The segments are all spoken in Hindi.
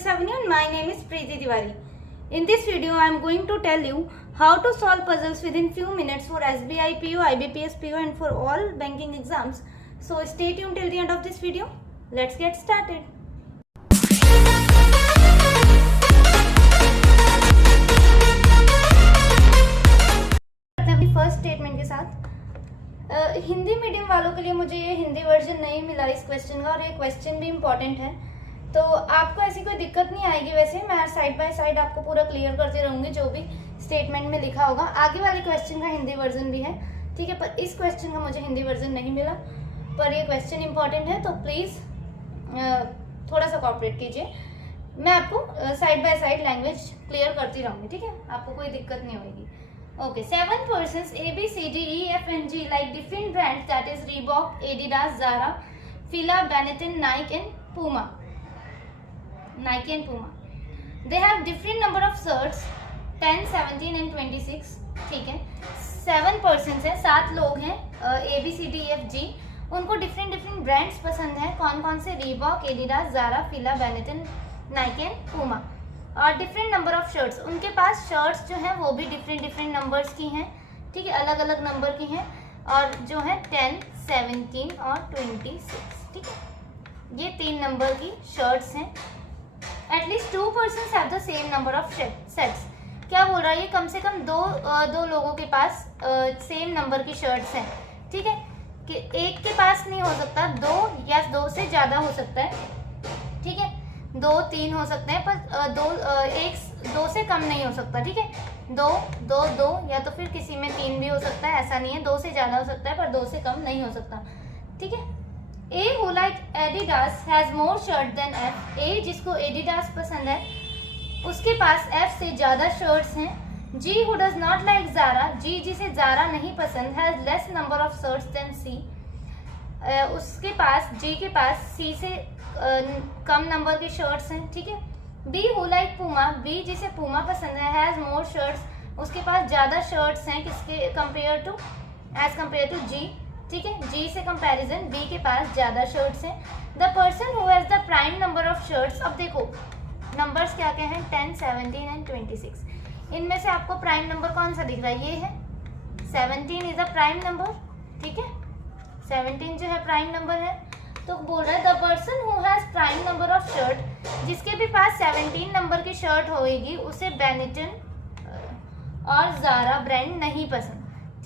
Skills Avenue and my name is Preeti Tiwari. In this video, I am going to tell you how to solve puzzles within few minutes for SBI PO, IBPS PO and for all banking exams. So stay tuned till the end of this video. Let's get started. First statement के साथ हिंदी मीडियम वालों के लिए मुझे ये हिंदी वर्जन नहीं मिला इस क्वेश्चन का और ये क्वेश्चन भी इम्पोर्टेंट है, तो आपको ऐसी कोई दिक्कत नहीं आएगी। वैसे मैं साइड बाय साइड आपको पूरा क्लियर करती रहूंगी जो भी स्टेटमेंट में लिखा होगा। आगे वाले क्वेश्चन का हिंदी वर्जन भी है, ठीक है, पर इस क्वेश्चन का मुझे हिंदी वर्जन नहीं मिला, पर ये क्वेश्चन इंपॉर्टेंट है तो प्लीज़ थोड़ा सा कोऑपरेट कीजिए। मैं आपको side by side language clear करती रहूँगी, ठीक है, आपको कोई दिक्कत नहीं होगी। Okay, 7 persons A, B, C, D, E, F and G like different brands, that is Reebok, Adidas, Zara, Fila, Benetton, Nike and Puma. They have different number of shirts 10, 17 and 26. ठीक है, 7 persons हैं, 7 लोग हैं, A, B, C, D, E, F, G। उनको डिफरेंट ब्रांड्स पसंद हैं। कौन कौन से? Reebok, Adidas, Zara, Fila, Benetton, Nike and Puma. और डिफरेंट नंबर ऑफ शर्ट्स, उनके पास शर्ट्स जो हैं वो भी डिफरेंट नंबर्स की हैं, ठीक है, अलग अलग नंबर की हैं, और जो है 10, 17 और 26, ठीक है, ये 3 नंबर की शर्ट्स हैं। At least 2 persons have the same number of sets. क्या बोल रहा है ये? कम से कम दो लोगों के पास सेम नंबर की शर्ट्स हैं, ठीक है, कि एक के पास नहीं हो सकता, 2 या 2 से ज़्यादा हो सकता है, ठीक है, 2, 3 हो सकते हैं, पर 2 से कम नहीं हो सकता, ठीक है, 2 या तो फिर किसी में 3 भी हो सकता है, ऐसा नहीं है, 2 से ज़्यादा हो सकता है पर 2 से कम नहीं हो सकता, ठीक है। A who like Adidas has more shirt than F। A जिसको Adidas पसंद है उसके पास F से ज़्यादा शर्ट्स हैं। G who does not like Zara, G जिसे Zara नहीं पसंद, has less number of shirts than C। उसके पास, G के पास C से कम नंबर के शर्ट्स हैं, ठीक है। B who like Puma, B जिसे Puma पसंद है, has more shirts, उसके पास ज़्यादा शर्ट्स हैं किसके as compared to G, ठीक है, G से कंपैरिजन B के पास ज़्यादा शर्ट्स हैं। The person who has the prime number of shirts, अब देखो नंबर्स क्या क्या हैं, 10, 17 एंड 26। इनमें से आपको प्राइम नंबर कौन सा दिख रहा है? ये है 17 इज अ प्राइम नंबर, ठीक है, 17 जो है प्राइम नंबर है। तो बोल रहा है the person who has prime number of shirt, जिसके भी पास 17 नंबर की शर्ट होगी उसे बेनेटन और ज़ारा ब्रांड नहीं पसंद,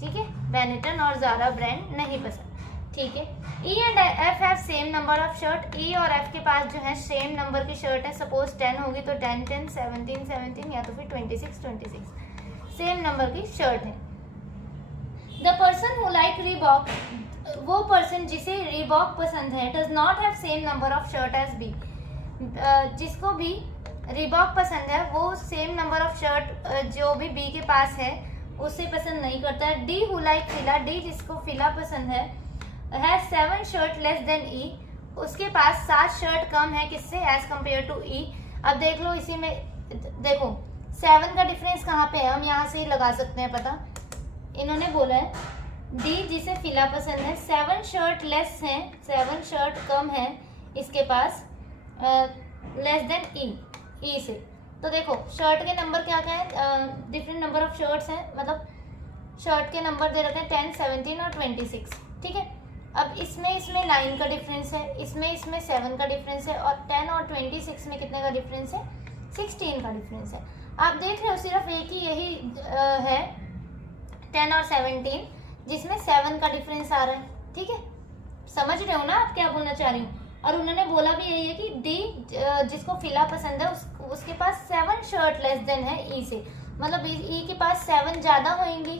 ठीक है, बेनेटन और ज़ारा ब्रांड नहीं पसंद, ठीक है। E and F have same number of shirt, E और एफ के पास जो है सेम नंबर की शर्ट है। सपोज 10 होगी तो 10, 10, 17, 17 या तो फिर 26, 26 सेम नंबर की शर्ट है। The person who like Reebok, वो पर्सन जिसे रीबॉक पसंद है, does not have same number of shirt as B, जिसको भी रीबॉक पसंद है वो सेम नंबर ऑफ शर्ट जो भी बी के पास है उसे पसंद नहीं करता है। डी हु लाइक फिला, डी जिसको फिला पसंद है, हैज 7 शर्ट लेस देन ई, उसके पास 7 शर्ट कम है किससे? एज कम्पेयर टू ई। अब देख लो इसी में, देखो 7 का डिफरेंस कहाँ पे है, हम यहाँ से ही लगा सकते हैं पता। इन्होंने बोला है डी जिसे फिला पसंद है 7 शर्ट लेस है, 7 शर्ट कम है इसके पास लेस देन ई से। तो देखो शर्ट के नंबर क्या क्या है, डिफरेंट नंबर ऑफ शर्ट्स हैं, मतलब शर्ट के नंबर दे रखे हैं 10, 17 और 26, ठीक है। अब इसमें 9 का डिफरेंस है, इसमें 7 का डिफरेंस है, और 10 और 26 में कितने का डिफरेंस है? 16 का डिफरेंस है। आप देख रहे हो सिर्फ एक ही यही है 10 और 17 जिसमें 7 का डिफरेंस आ रहा है, ठीक है, समझ रहे हो ना आप क्या बोलना चाह रही हूँ। और उन्होंने बोला भी यही है कि डी जिसको फिला पसंद है उसके पास 7 शर्ट लेस देन है ई से, मतलब ई के पास 7 ज़्यादा होंगी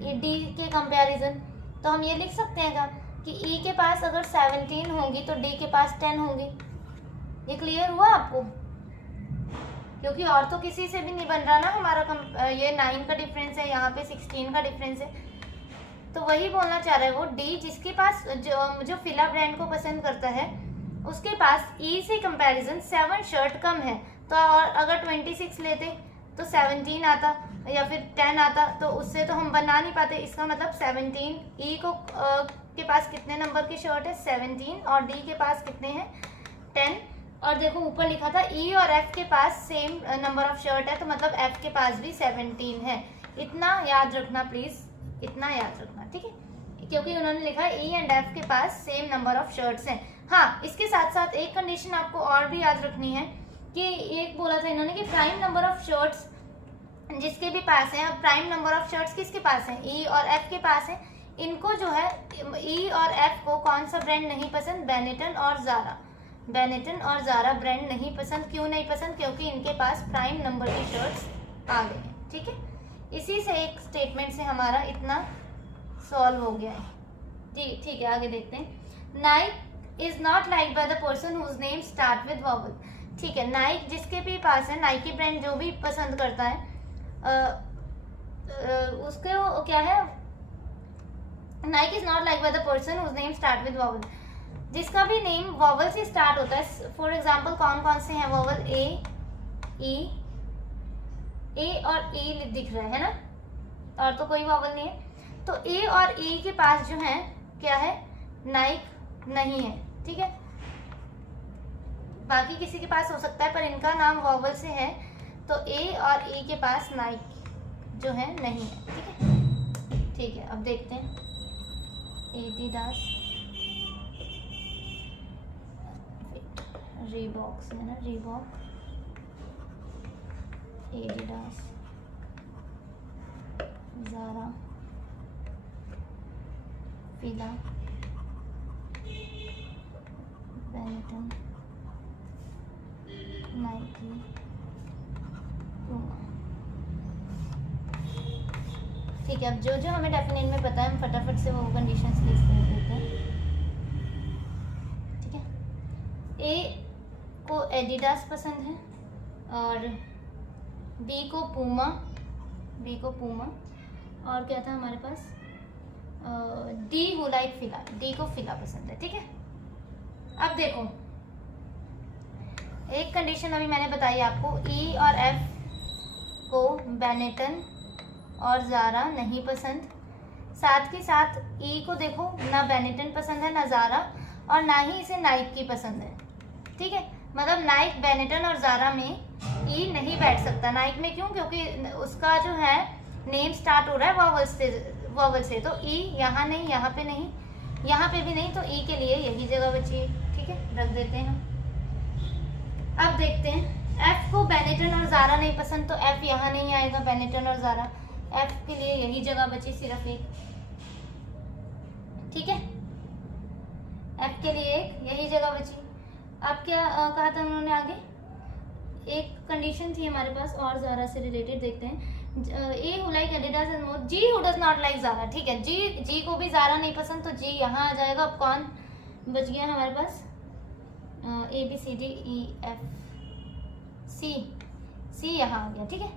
डी के कंपैरिजन। तो हम ये लिख सकते हैं कि ई के पास अगर 17 होंगी तो डी के पास 10 होंगी। ये क्लियर हुआ आपको? क्योंकि और तो किसी से भी नहीं बन रहा ना हमारा ये 9 का डिफरेंस है, यहाँ पे 16 का डिफरेंस है, तो वही बोलना चाह रहा है वो डी जिसके पास जो फिला ब्रांड को पसंद करता है उसके पास ई से कंपैरिजन 7 शर्ट कम है। तो अगर 26 लेते तो 17 आता या फिर 10 आता, तो उससे तो हम बना नहीं पाते। इसका मतलब 17 ई को के पास कितने नंबर की शर्ट है? 17, और डी के पास कितने हैं? 10। और देखो ऊपर लिखा था ई और एफ के पास सेम नंबर ऑफ शर्ट है, तो मतलब एफ के पास भी 17 है। इतना याद रखना प्लीज, इतना याद रखना, ठीक है, क्योंकि उन्होंने लिखा ई एंड एफ के पास सेम नंबर ऑफ शर्ट्स हैं। हाँ, इसके साथ साथ एक कंडीशन आपको और भी याद रखनी है कि एक बोला था इन्होंने कि प्राइम नंबर ऑफ शर्ट्स जिसके भी पास है, अब प्राइम नंबर ऑफ शर्ट्स किसके पास है, ई और एफ के पास है। इनको जो है ई और एफ को कौन सा ब्रांड नहीं पसंद, बेनेटन और ज़ारा। बेनेटन और ज़ारा ब्रांड नहीं पसंद। क्यों नहीं पसंद, क्योंकि इनके पास प्राइम नंबर की शर्ट्स आ गए हैं, ठीक है। इसी से एक स्टेटमेंट से हमारा इतना सॉल्व हो गया है। ठीक है, आगे देखते हैं। Nike is not like by the person whose name start with vowel. ठीक है, नाइक जिसके भी पास है, नाइकी ब्रांड जो भी पसंद करता है उसके क्या है, Nike is not like by the person whose name start with vowel. जिसका भी नेम वॉवल से स्टार्ट होता है, फॉर एग्जाम्पल कौन कौन से हैं वॉवल, ए और ई दिख रहा है ना, और तो कोई वॉवल नहीं है। तो ए और ई के पास जो है क्या है, नाइक नहीं है, ठीक है। बाकी किसी के पास हो सकता है, पर इनका नाम वॉवल से है, तो ए और ई के पास नाइक जो है नहीं है, ठीक है। ठीक है, अब देखते हैं एडिडास, रीबॉक है ना, Reebok, Adidas, Zara, Fila, Benetton, Nike, Puma. ठीक है, अब जो जो हमें डेफिनेट में पता है हम फटाफट से वो कंडीशंस लिस्ट कर देते हैं, ठीक है। ए को एडिडास पसंद है और बी को पूमा, और क्या था हमारे पास, डी हु लाइक फिला, डी को फिला पसंद है, ठीक है। अब देखो एक कंडीशन अभी मैंने बताई आपको, ई और एफ को बेनेटन और ज़ारा नहीं पसंद। साथ के साथ ई को देखो, ना बेनेटन पसंद है ना ज़ारा, और ना ही इसे नाइक की पसंद है, ठीक है। मतलब नाइक, बेनेटन और ज़ारा में ई नहीं बैठ सकता। नाइक में क्यों, क्योंकि उसका जो है नेम स्टार्ट हो रहा है वॉवल से, तो ई यहाँ नहीं, यहाँ पे नहीं, यहाँ पे भी नहीं, तो ई के लिए यही जगह बची है, ठीक है, रख देते हैं हम। अब देखते हैं, एफ को बेनेटन और ज़ारा नहीं पसंद, तो एफ यहाँ नहीं आएगा, बेनेटन और ज़ारा, एफ के लिए यही जगह बची सिर्फ एक, ठीक है, एफ के लिए एक यही जगह बची। अब क्या कहा था उन्होंने आगे, एक कंडीशन थी हमारे पास और ज़ारा से रिलेटेड, देखते हैं। A who like Adidas and more, G who does not like Zara, ठीक है, जी को भी ज़ारा नहीं पसंद, तो जी यहाँ आ जाएगा। अब कौन बच गया हमारे पास, A B C D E F, C यहाँ आ गया, ठीक है।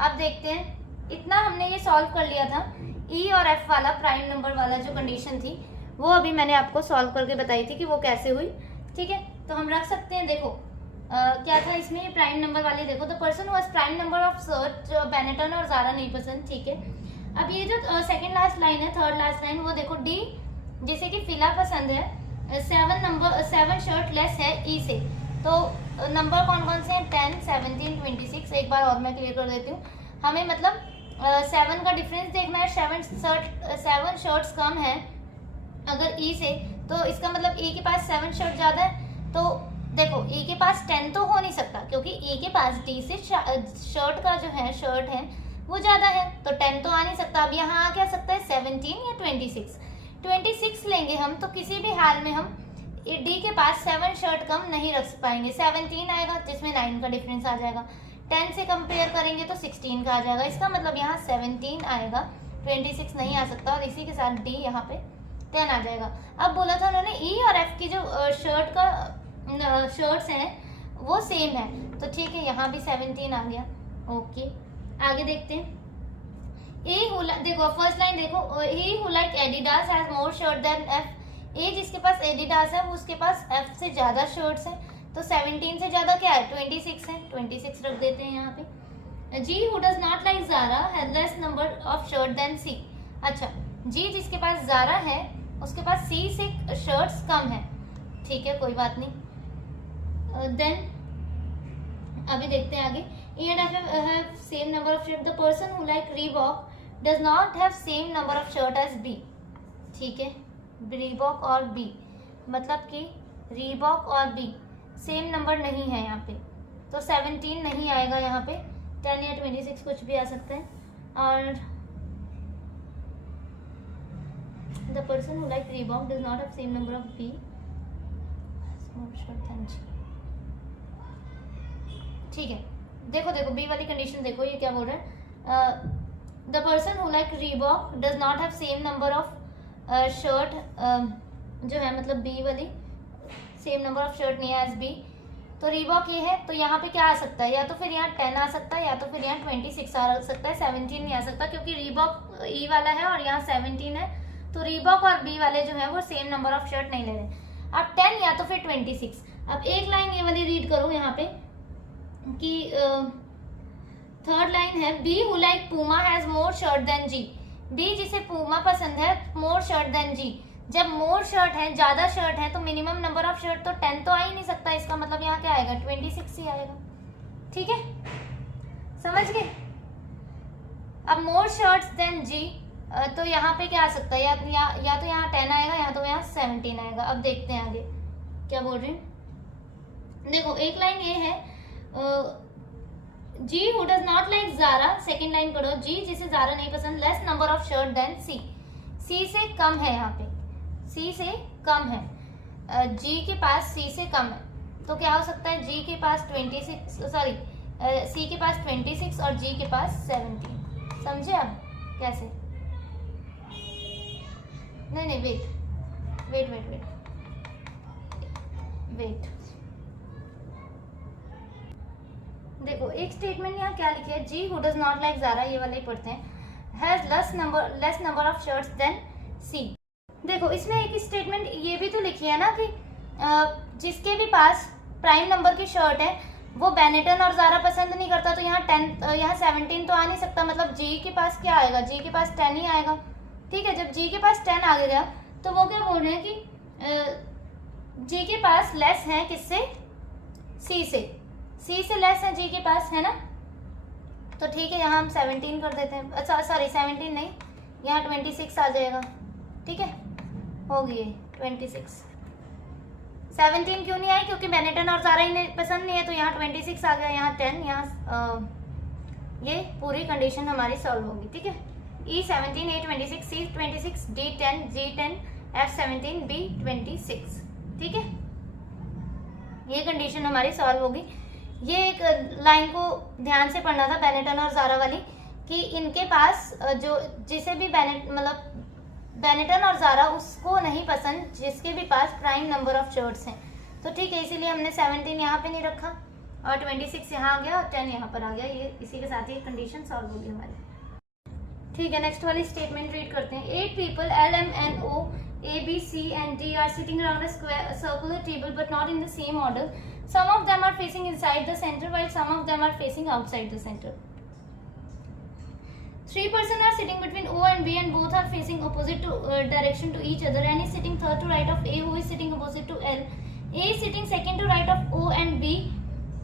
अब देखते हैं, इतना हमने ये सॉल्व कर लिया था। ई और एफ वाला प्राइम नंबर वाला जो कंडीशन थी वो अभी मैंने आपको सॉल्व करके बताई थी कि वो कैसे हुई, ठीक है। तो हम रख सकते हैं, देखो क्या था इसमें प्राइम नंबर वाले, देखो the person who has prime number of search, Benetton और ज़ारा नहीं पसंद, ठीक है। अब ये जो सेकंड लास्ट लाइन है, थर्ड लास्ट लाइन, वो देखो डी जैसे कि फिला पसंद है, 7 शर्ट लेस है ई से, तो नंबर कौन कौन से हैं, 10, 17, 26। एक बार और मैं क्लियर कर देती हूँ, हमें मतलब 7 का डिफरेंस देखना है, 7 शर्ट्स कम है अगर ई से, तो इसका मतलब ई के पास 7 शर्ट ज़्यादा है। तो देखो ई के पास 10 तो हो नहीं सकता, क्योंकि ई के पास डी से शर्ट का जो है, शर्ट है वो ज़्यादा है, तो 10 तो आ नहीं सकता। अब यहाँ आ क्या सकता है, 17 या 26 लेंगे हम, तो किसी भी हाल में हम डी के पास 7 शर्ट कम नहीं रख पाएंगे। 17 आएगा जिसमें 9 का डिफरेंस आ जाएगा, 10 से कंपेयर करेंगे तो 16 का आ जाएगा। इसका मतलब यहाँ 17 आएगा, 26 नहीं आ सकता, और इसी के साथ डी यहाँ पे 10 आ जाएगा। अब बोला था उन्होंने ई और एफ की जो शर्ट्स हैं वो सेम है, तो ठीक है, यहाँ भी 17 आ गया, ओके। आगे देखते हैं, देखो फर्स्ट लाइन देखो, he who like Adidas has more shirt than F. A जिसके पास एडिडास है वो उसके पास एफ से ज़्यादा शर्ट्स हैं, तो 17 से ज़्यादा क्या है, 26 है, 26 रख देते हैं यहाँ पे। G who does not like Zara has less number of shirt than C. अच्छा, जी जिसके पास ज़ारा है उसके पास सी से शर्ट्स कम है, ठीक है, कोई बात नहीं। देन अभी देखते हैं आगे. E and F have same number of shirt. The person who like Reebok does not have same number of shirt as B. ठीक है, Reebok और B मतलब कि Reebok और B सेम नंबर नहीं है यहाँ पे, तो 17 नहीं आएगा यहाँ पे. 10 या 26 कुछ भी आ सकता है. और the person who like Reebok does not have same number of B. More shirt than G. ठीक है, देखो देखो बी वाली कंडीशन देखो, ये क्या बोल रहा है. The person who like Reebok does not have same number of shirt, जो है मतलब बी वाली सेम नंबर ऑफ शर्ट नहीं है एज बी. तो रीबॉक ये है, तो यहाँ पे क्या आ सकता है, या तो फिर यहाँ 10 आ सकता है, या तो फिर यहाँ 26 आ सकता है. 17 नहीं आ सकता क्योंकि रीबॉक ई वाला है और यहाँ 17 है. तो रीबॉक और बी वाले जो है वो सेम नंबर ऑफ शर्ट नहीं ले रहे. अब 10 या तो फिर 26. अब एक लाइन ये वाली रीड करो यहाँ पे कि थर्ड लाइन है B who like Puma has more shirt than G. B जिसे पूमा पसंद है मोर शर्ट देन जी. जब मोर शर्ट है, ज्यादा शर्ट है, तो मिनिमम नंबर ऑफ शर्ट तो 10 तो आ ही नहीं सकता. इसका मतलब यहाँ क्या आएगा, 26 ही आएगा. ठीक है, समझ गए. अब मोर शर्ट्स देन जी, तो यहाँ पे क्या आ सकता है, या तो यहाँ 10 आएगा या तो यहाँ 17 आएगा. अब देखते हैं आगे क्या बोल रहे हैं. देखो एक लाइन ये है G who does not like Zara. Second line पढ़ो, जी जिसे ज़ारा नहीं पसंद, less number of shirt than C. C से कम है, यहाँ पे सी से कम है, जी के पास सी से कम है. तो क्या हो सकता है, जी के पास 26, सॉरी सी के पास 26 और जी के पास 17. समझे अब कैसे. नहीं वेट. देखो एक स्टेटमेंट यहाँ क्या लिखे है, G who does not like Zara, ये वाले ही पढ़ते हैं, has less number of shirts than C. देखो इसमें एक स्टेटमेंट ये भी तो लिखी है ना कि जिसके भी पास प्राइम नंबर की शर्ट है वो बेनेटन और ज़ारा पसंद नहीं करता. तो यहाँ 17 तो आ नहीं सकता. मतलब जी के पास क्या आएगा, जी के पास 10 ही आएगा. ठीक है, जब जी के पास 10 आ गया तो वो क्या बोल रहे हैं कि जी के पास लेस है किससे, सी से. सी से लेस है जी के पास, है ना. तो ठीक है, यहाँ हम 17 कर देते हैं. अच्छा सॉरी 17 नहीं, यहाँ 26 आ जाएगा. ठीक है, होगी ये 26. 17 क्यों नहीं आई, क्योंकि बेनेटन और ज़ारा ही पसंद नहीं है. तो यहाँ 26 आ गया, यहाँ 10, यहाँ ये पूरी कंडीशन हमारी सॉल्व होगी. ठीक है, E 17, A 26, C 26, D 10, G 10, F 17, B 26. ठीक है, ये कंडीशन हमारी सॉल्व होगी. ये एक लाइन को ध्यान से पढ़ना था, बेनेटन और ज़ारा वाली, कि इनके पास जो जिसे भी बेनेटन और ज़ारा उसको नहीं पसंद जिसके भी पास प्राइम नंबर ऑफ शर्ट्स हैं. तो ठीक है, इसीलिए हमने 17 यहाँ पे नहीं रखा और 26 यहाँ आ गया और 10 यहाँ पर आ गया. ये इसी के साथ ही कंडीशन सॉल्व होगी हमारी. ठीक है, नेक्स्ट वाली स्टेटमेंट रीड करते हैं. 8 people L, M, N, O, A, B, C and D are sitting around a circular table but not in the same order. Some of them are facing inside the center while some of them are facing outside the center. 3 persons are sitting between O and B and both are facing opposite direction to each other. N is sitting third to right of A, who is sitting opposite to L. A is sitting second to right of O and B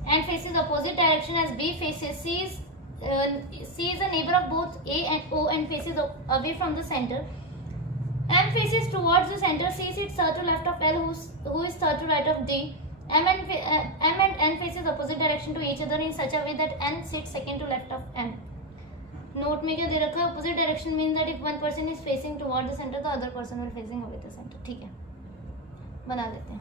and faces opposite direction as B faces. C is a neighbor of both A and O and faces away from the center. M faces towards the center. C sits third to left of L, who is third to right of D. M and N faces opposite direction to each other in such a way that N sits second to left of M. Note में क्या दे रखा है, opposite direction means that if one person is facing toward the center, the other person will facing away the center. ठीक है, बना देते हैं.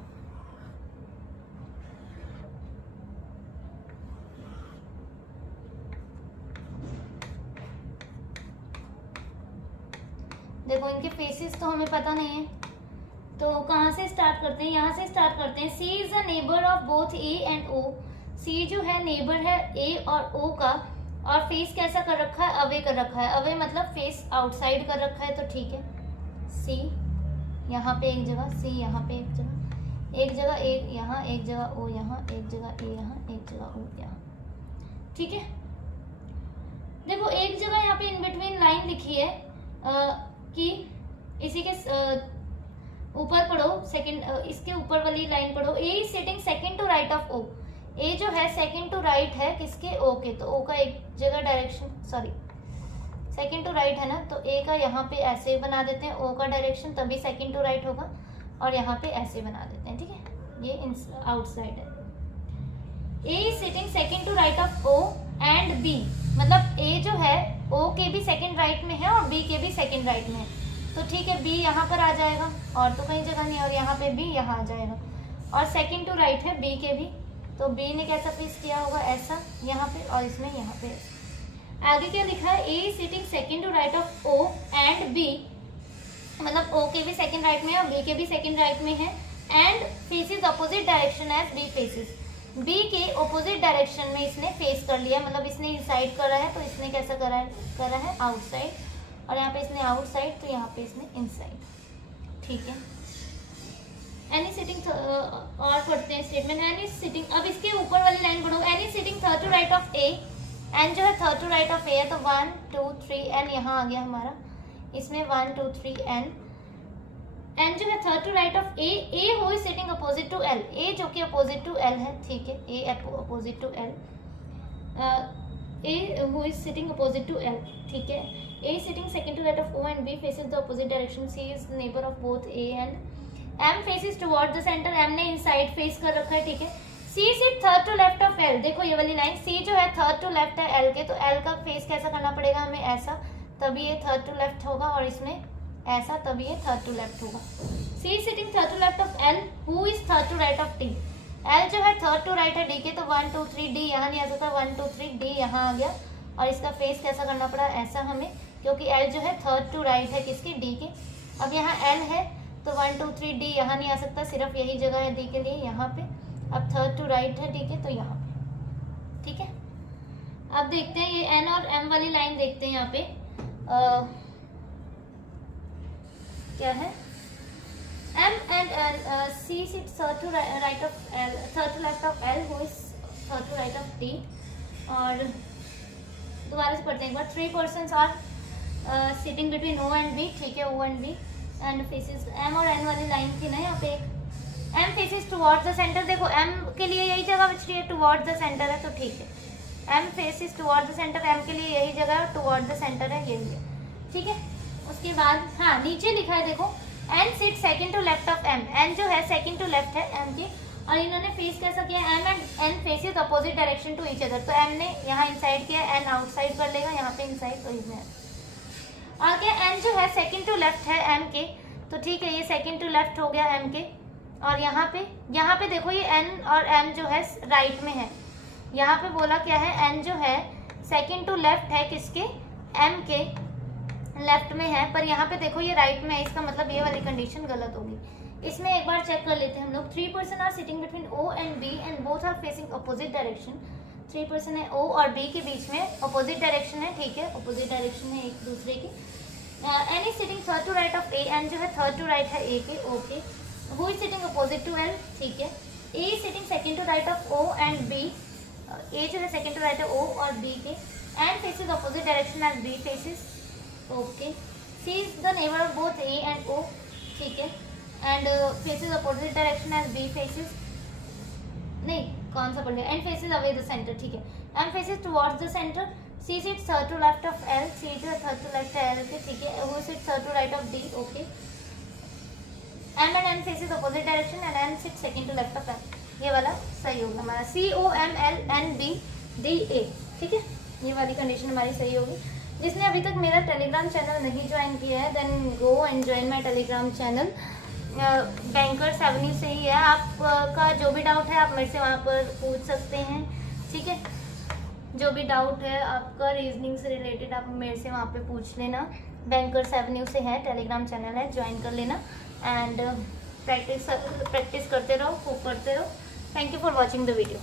देखो इनके फेसेस तो हमें पता नहीं है, तो कहाँ से स्टार्ट करते हैं, यहाँ से स्टार्ट करते हैं. C is a neighbour of both A and O. C जो है नेबर है ए और ओ का, और फेस कैसा कर रखा है, अवे कर रखा है. अवे मतलब फेस आउटसाइड कर रखा है. तो ठीक है, सी यहाँ पे एक जगह, सी यहाँ पे एक जगह, एक यहाँ एक जगह, ओ यहाँ एक जगह, ए यहाँ एक जगह, ओ यहाँ. ठीक है, देखो एक जगह यहाँ पे इन बिटवीन लाइन लिखी है कि इसी के ऊपर पढ़ो, सेकंड इसके ऊपर वाली लाइन पढ़ो। A is sitting second to right of O. A जो है सेकंड टू राइट है किसके, ओ के, तो ओ का एक जगह direction, sorry second to right है ना, तो ए का यहाँ पे ऐसे बना देते हैं ओ का डायरेक्शन, तभी सेकंड टू राइट होगा, और यहाँ पे ऐसे बना देते हैं, ठीक है, ये आउटसाइड है। A is sitting second to right of O and B, मतलब ए जो है ओ के भी सेकंड राइट में है और बी के भी सेकंड राइट में है, तो ठीक है बी यहाँ पर आ जाएगा, और तो कहीं जगह नहीं, और यहाँ पे बी यहाँ आ जाएगा, और सेकंड टू राइट है बी के भी, तो बी ने कैसा फेस किया होगा, ऐसा यहाँ पे, और इसमें यहाँ पे ऐसा। आगे क्या लिखा है, A is sitting second to right of O and B, मतलब ओ के भी सेकंड राइट में है और बी के भी सेकंड राइट में है, and faces opposite direction as B faces, B के ऑपोजिट डायरेक्शन में इसने फेस कर लिया, मतलब इसने इनसाइड करा है, तो इसने कैसा करा है आउटसाइड, और यहाँ पे इसने आउटसाइड, तो यहाँ पे इसने इनसाइड, ठीक है। एनी सिटिंग और पढ़ते हैं स्टेटमेंट, एनी सिटिंग, अब इसके ऊपर वाली लाइन पढ़ो, N sitting third to right of A, N जो है third to right of A है, तो 1 2 3 एन यहाँ आ गया हमारा, इसमें 1 2 3 एन, एन जो है third to right of A, A who is sitting opposite to L, A जो कि अपोजिट टू एल है, ठीक है, A opposite to L, A who is sitting opposite to L, ठीक है। A sitting second to right of O and B faces the opposite direction, C is neighbour of both A and M faces toward the centre, M ने इनसाइड फेस कर रखा है, ठीक है। C sit third to left of L, देखो ये वाली लाइन, सी जो है थर्ड टू लेफ्ट है एल के, तो एल का फेस कैसा करना पड़ेगा हमें, ऐसा, तभी ये थर्ड टू लेफ्ट होगा, और इसमें ऐसा, तभी ये थर्ड टू लेफ्ट होगा। C sitting third to left of L who is third to right of D, L जो है थर्ड टू राइट है डी के, तो 1 2 3 डी यहाँ नहीं आ सकता, 1 2 3 डी यहाँ आ गया, और इसका फेस कैसा करना पड़ा, ऐसा हमें, क्योंकि एल जो है थर्ड टू राइट है किसके, डी के। अब यहाँ एल है तो 1 2 3 डी यहाँ नहीं आ सकता, सिर्फ यही जगह है डी के लिए, यहाँ पे। अब थर्ड टू राइट है डी के, तो यहाँ पे, ठीक है। अब देखते हैं ये एन और एम वाली लाइन, देखते हैं यहाँ पे क्या है, M and C sit third to right of L, third to left of L who is third to right of D, और दोबारा से पढ़ते हैं एक बार, 3 persons are sitting between O and B, ठीक है, O and B, and faces, M और एन वाली लाइन थी ना यहाँ पे, M faces towards the centre, देखो एम के लिए यही जगह बच रही है, टुवर्ड्स द सेंटर है, तो ठीक है, M faces towards the centre, M के लिए यही जगह है, टुवर्ड्स द सेंटर है, यही है, ठीक है। उसके बाद हाँ नीचे लिखा है देखो, N sit second to left of M, N जो है सेकंड टू लेफ्ट है एम के, और इन्होंने फेस कैसा किया, M and N faces opposite direction to each other, तो एम ने यहाँ इनसाइड किया, एन आउटसाइड कर लेगा, यहाँ पे इनसाइड, तो इसमें और क्या, एन जो है सेकंड टू लेफ्ट है एम के, तो ठीक है, ये सेकंड टू लेफ्ट हो गया एम के, और यहाँ पे देखो ये एन और एम जो है राइट में है, यहाँ पे बोला क्या है, एन जो है सेकंड टू लेफ्ट है किसके, एम के लेफ्ट में है, पर यहाँ पे देखो ये राइट में है, इसका मतलब ये वाली कंडीशन गलत होगी। इसमें एक बार चेक कर लेते हैं हम लोग, 3 person are sitting between O and B and both are facing opposite direction, 3 person है ओ और बी के बीच में, अपोजिट डायरेक्शन है, ठीक है, अपोजिट डायरेक्शन है एक दूसरे की। N is sitting third to right of A, N जो है थर्ड टू राइट है ए के, okay, who is sitting opposite to L, ठीक है। A is sitting second to right of O and B, A जो है सेकंड टू राइट है ओ और बी के, and faces opposite direction as B faces, okay. C is the neighbour of both A and O, ठीक है, and faces opposite direction as B faces, नहीं कौन सा पढ़ लिया, and faces away the centre, ठीक है, M faces towards the centre, C sits third to left of L, C जो है थर्ड टू लेफ्ट है एल के, ठीक है, who sits third to right of D, okay, M and N faces opposite direction and N sits second to left of L, ये वाला सही होगा हमारा, C O M L N B D A, ठीक है, ये वाली कंडीशन हमारी सही होगी। जिसने अभी तक मेरा टेलीग्राम चैनल नहीं ज्वाइन किया है, then go and join my Telegram channel, Bankers Avenue से ही है, आपका जो भी डाउट है आप मेरे से वहाँ पर पूछ सकते हैं, ठीक है, जो भी डाउट है आपका रीजनिंग से रिलेटेड आप मेरे से वहाँ पे पूछ लेना, बैंकर्स एवेन्यू से है, टेलीग्राम चैनल है, ज्वाइन कर लेना, एंड प्रैक्टिस करते रहो, खूब करते रहो। Thank you for watching the video.